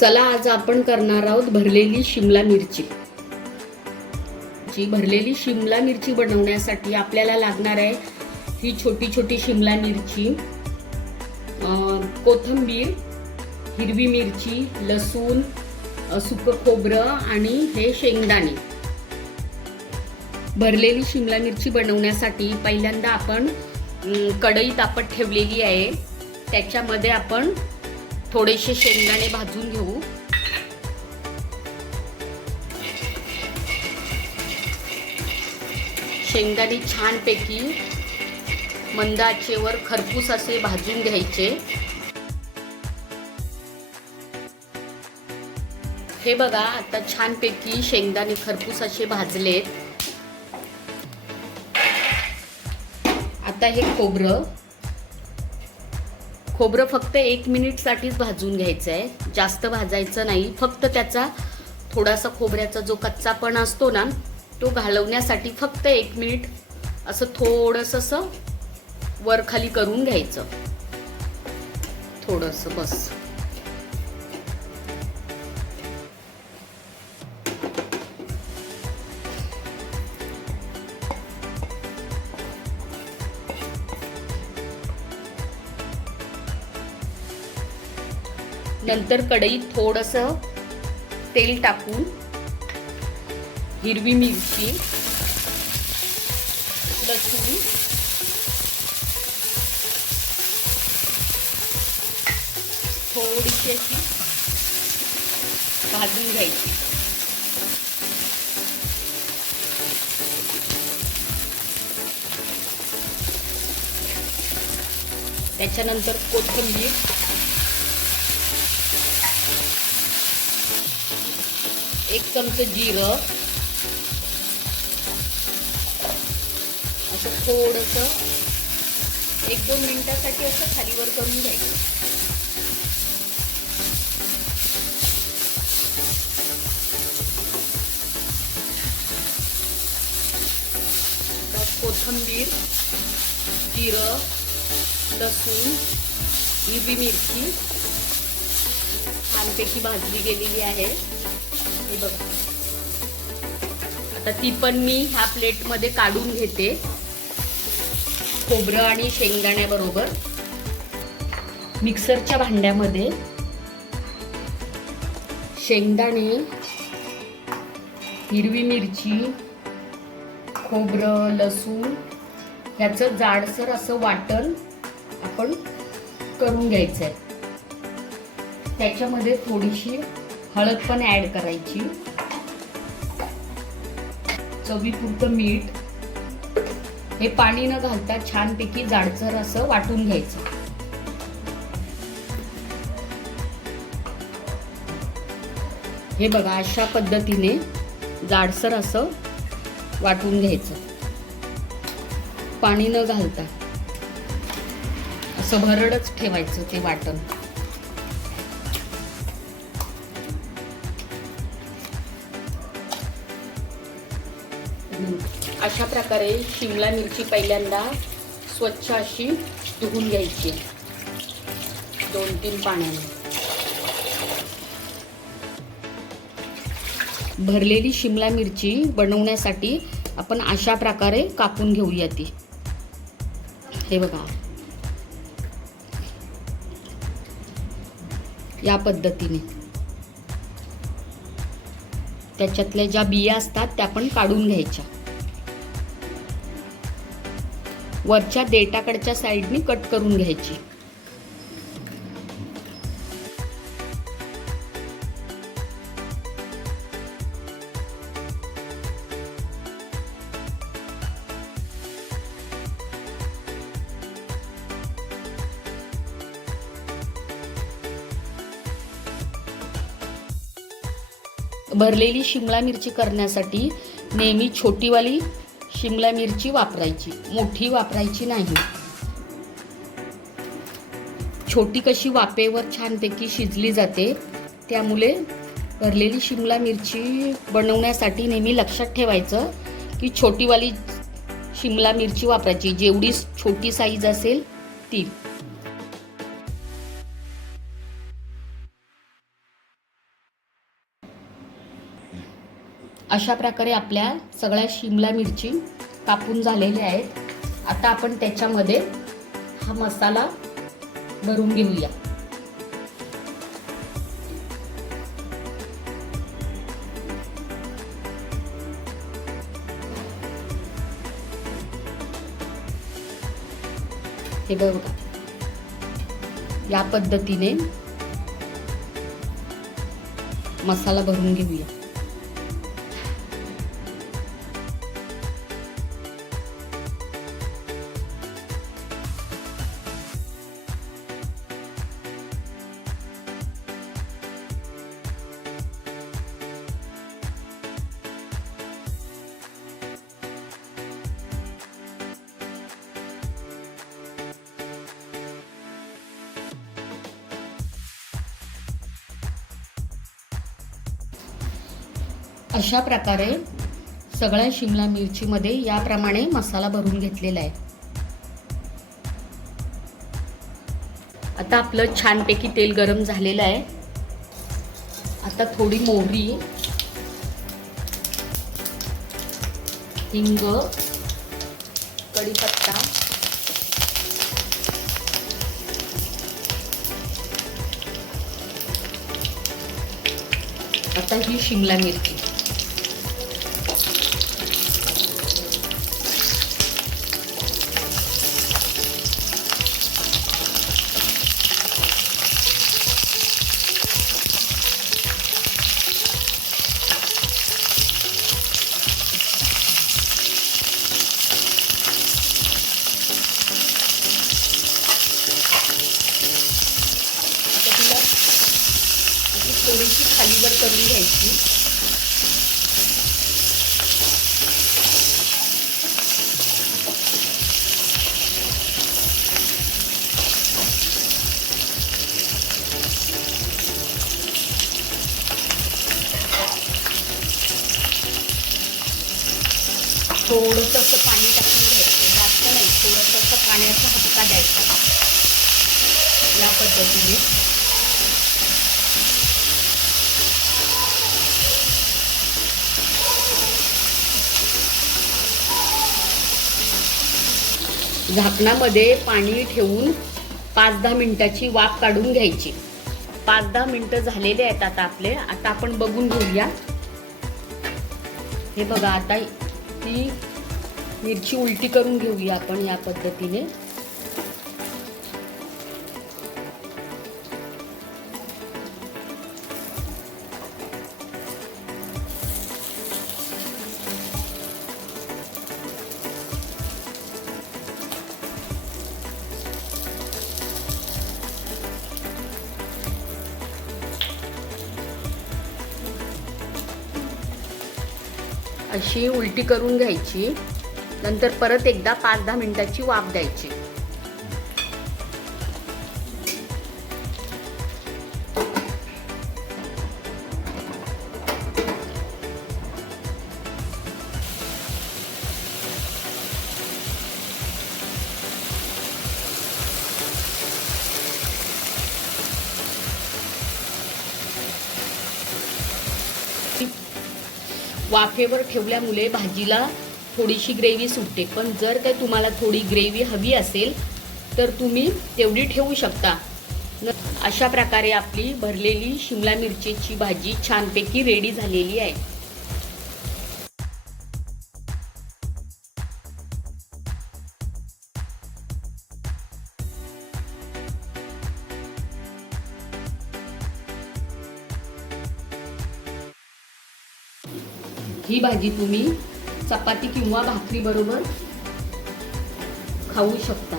चला आज आपण करणार आहोत भरलेली शिमला मिरची. जी भरलेली शिमला मिरची बनवण्यासाठी आपल्याला लागणार आहे ही छोटी छोटी शिमला मिरची कोथिंबीर हिरवी मिरची लसूण सुकं खोबरं आणि हे शेंगदाणे. भरलेली शिमला मिरची बनवण्यासाठी पहिल्यांदा आपण कढई तापत ठेवलेली आहे. त्याच्यामध्ये आपण थोडेसे शेंगदाणे भाजून घेऊ. शेंगदाणे छानपैकी मंद आचेवर खरपूस असे भाजून घ्यायचे. हे बघा आता छानपैकी शेंगदाणे खरपूस असे भाजलेत. आता हे खोबरं. खोबरं फक्त एक मिनिटसाठीच भाजून घ्यायचं आहे. जास्त भाजायचं नाही. फक्त त्याचा थोडासा खोबऱ्याचा जो कच्चापण असतो ना तो घालवण्यासाठी फक्त एक मिनिट असं थोडंसं असं वरखाली करून घ्यायचं. थोडंसं बस. नंतर कढईत थोडस तेल टाकून हिरवी मिरची लसूण थोडीशी अशी भाजून घ्यायची. त्याच्यानंतर कोथिंबीर एक चमचं जिरं. असं थोडस एक दोन मिनिटासाठी असं खालीवर करून घ्यायचं. कोथंबीर कोथिंबीर जिरं लसूण हिरवी मिरची. छानपैकी भाजली गेलेली आहे. बघा. आता ती पण मी ह्या प्लेटमध्ये काढून घेते. खोबरं आणि शेंगदाण्याबरोबर. मिक्सरच्या भांड्यामध्ये शेंगदाणे हिरवी मिरची खोबरं लसूण ह्याचं जाडसर असं वाटण आपण करून घ्यायचं आहे त्याच्यामध्ये थोडीशी हळद पण ऍड करायची. चवीपुरतं मीठ. हे पाणी न घालता छानपैकी जाडसर असं वाटून घ्यायचं. हे बघा अशा पद्धतीने जाडसर असं वाटून घ्यायचं. पाणी न घालता असं भरडच ठेवायचं ते वाटण. अशा प्रकारे शिमला मिरची पहिल्यांदा स्वच्छ अशी धुवून घ्यायची. दोन तीन पाण्याने. भरलेली शिमला मिरची बनवण्यासाठी आपण अशा प्रकारे कापून घेऊया ती. हे बघा. या पद्धतीने. त्याच्यातल्या ज्या बिया असतात त्या पण काढून घ्यायच्या. वरच्या देटाकडच्या साईडनी कट करून घ्यायची. भरलेली शिमला मिरची करण्यासाठी नेहमी छोटीवाली शिमला मिरची वापरायची. मोठी वापरायची नाही. छोटी कशी वाफेवर छानपैकी शिजली जाते त्यामुळे भरलेली शिमला मिरची बनवण्यासाठी नेहमी लक्षात ठेवायचं की छोटीवाली शिमला मिरची वापरायची. जेवढी छोटी साईज असेल ती. अशा प्रकारे आपल्या सगळ्या शिमला मिरची कापून झालेल्या आहेत. आता आपण त्याच्यामध्ये हा मसाला भरून घेऊया. हे बघा. या पद्धतीने मसाला भरून घेऊया. अशा प्रकारे सगळ्या शिमला मिरचीमध्ये याप्रमाणे मसाला भरून घेतलेला आहे. आता आपलं छानपैकी तेल गरम झालेलं आहे. आता थोडी मोहरी हिंग कढीपत्ता आता ही शिमला मिरची. घ्यायची थोडंसं असं पाणी टाकून घ्यायचं. जास्त नाही थोडंसं असं पाण्याचा हपका द्यायचा. या पद्धतीने. झाकणामध्ये पाणी ठेवून पाच दहा मिनटाची वाफ काढून घ्यायची. पाच दहा मिनटं झालेले आहेत आता आपले. आता आपण बघून घेऊया. हे बघा आता ती मिरची उलटी करून घेऊया आपण या पद्धतीने. अशी उलटी करून घ्यायची. नंतर परत एकदा पाच दहा मिनटाची वाफ द्यायची. वाफेवर ठेवल्यामुळे भाजीला थोडीशी ग्रेव्ही सुटते. पण जर काय तुम्हाला थोडी ग्रेव्ही हवी असेल तर तुम्ही तेवढी ठेवू शकता. न- अशा प्रकारे आपली भरलेली शिमला मिरचीची भाजी छानपैकी रेडी झालेली आहे. ही भाजी तुम्ही चपाती किंवा भाकरीबरोबर खाऊ शकता.